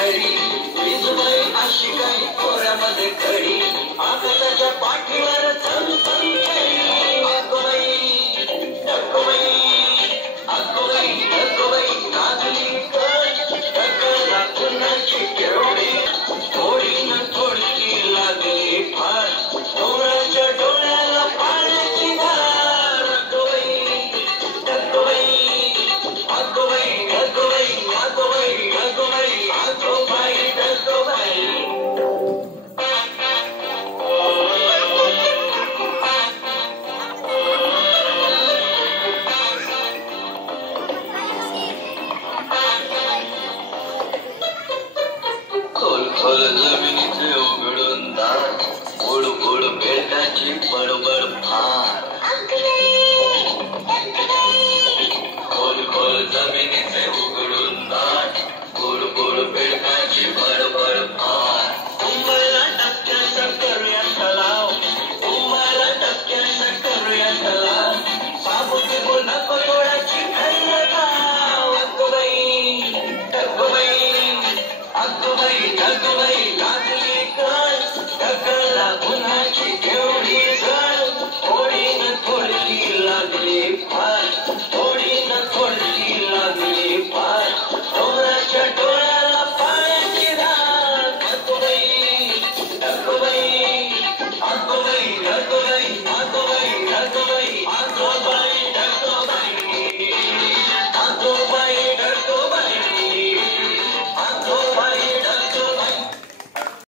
खरी विजबाई अशी काही पोरामध्ये खरी आकाशाच्या पाठीवर चमचम खरी अगोबाई अगोबाई अगोबाई अगोबाई नाचली टकला पुन्हाची केवढी थोडी न थोडकी लागली फार डोंगराच्या डोळ्याला पाण्याची धार अगोबाई अगोबाई अगोबाई अगोबाई अगोबाई अगोबाई अगोबाई अगोबाई खोल खोल जमीन